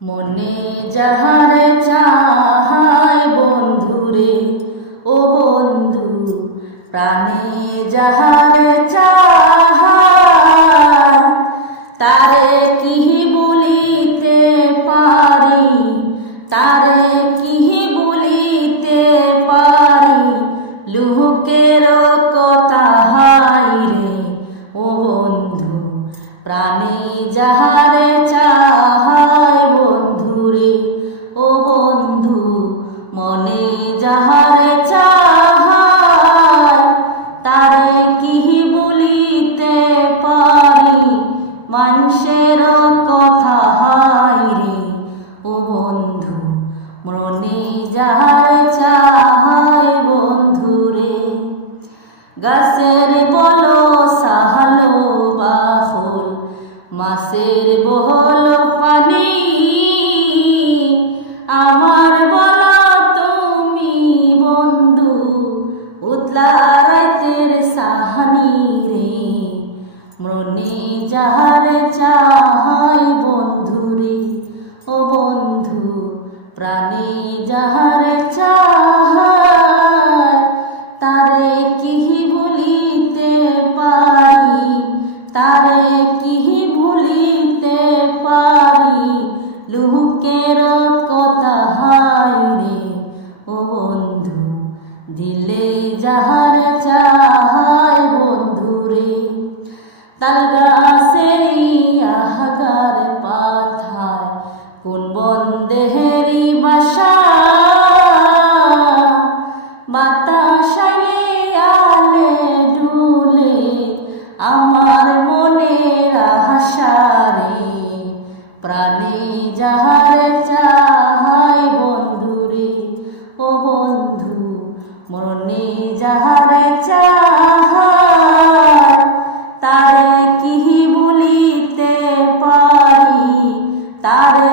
মনে যাহারে চাহায় বন্ধুরে ও বন্ধু, প্রাণে যাহারে চাহায় তারে কি বলিতে পারি, তারে কি বলিতে পারি, লোকের কথা হাইরে ও বন্ধু, প্রাণে যাহারে চাহায় বন্ধুরে ও বন্ধু, মনে যাহারে চাহায় তারে কি বলিতে পারি, মানুষের কথা হাইরে ও বন্ধু, মনে যাহারে চাহায় বন্ধুরে। গাছের বলো সাহালো বাহল, মাছের বহল পানি, আমার বলা তুমি বন্ধু, উতলা রাতের সাহানি রে, মনে যাহারে চাহায় বন্ধুরে ও বন্ধু, প্রাণে যাহারে চাহায় তারে কি ভুলিতে পারি, তারে কি ভুলিতে পারি, লোকের কথা হাইরে ও বন্ধু, দিলে যাহারে চাহায় বন্ধুরে। তাল গাছের আহাগার পাথায় কোন বন্দেহেরি বাসা, বাতাসাইলে আলে ডুলে আমার মনের আশা রে, প্রাণে যাহারে চাহায় বন্ধুরে ও বন্ধু, মনে যাহারে চাহায় তারে কি বলিতে পারি, তারে